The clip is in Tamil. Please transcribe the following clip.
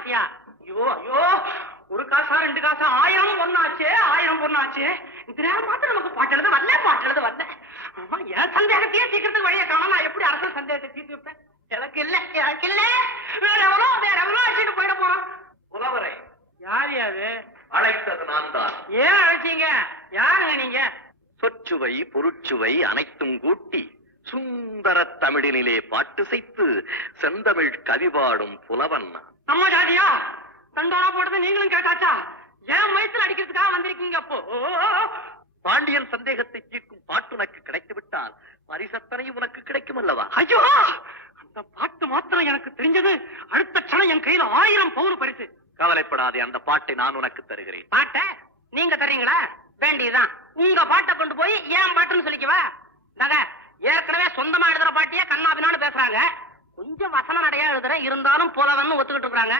மாட்டியா? ஐயோ ஐயோ, ஒரு காசா ரெண்டு காசா, 1000 பொண்ணாச்சு, 1000 பொண்ணாச்சு. இந்த நேரம் மாத்திரம் நமக்கு பாட்டு எழுத வரல. ஆமா, என் சந்தேகத்தையே சீக்கிரத்துக்கு வழியை காணும். நான் எப்படி அரசு சந்தேகத்தை தீர்த்து வைப்பேன்? எனக்கு இல்ல. வேற எவ்வளோ வச்சுட்டு போயிட போறோம். புலவரை யார் யாரு அழைத்தது நான் தான். ஏன் அழைச்சீங்க? யாருங்க நீங்க? சொற்சுவை பொருட்சுவை அனைத்தும் கூட்டி சுந்தர தமிழினிலே பாட்டு செய்து செந்தமிழ் கவிபாடும் புலவன். அம்மா ஜாதியா, தண்டோரா போட்டது நீங்களும் கேட்டாச்சா? ஏன் வயிற்றுல அடிக்கிறதுக்காக வந்திருக்கீங்க? அப்போ பாண்டியன் சந்தேகத்தை தீர்க்கும் பாட்டு உனக்கு கிடைத்து விட்டால் பரிசத்தனை உனக்கு கிடைக்கும் அல்லவா? ஐயோ, அந்த பாட்டு மாத்திரம் எனக்கு தெரிஞ்சது. அடுத்த க்ஷணம் என் கையில 1000 பவுன் பரிசு. கவலைப்படாதே, அந்த பாட்டை நான் உனக்கு தருகிறேன். பாட்டை நீங்க தர்றீங்களா? வேண்டியதுதான். உங்க பாட்டை கொண்டு போய் ஏன் பாட்டுன்னு சொல்லிக்கவா? நக ஏற்கனவே சொந்தமா எழுதுற பாட்டியே கண்ணாபினான்னு பேசுறாங்க. கொஞ்சம் வசன நடையா எழுதுற, இருந்தாலும் புலவன்னு ஒத்துக்கிட்டு இருக்காங்க.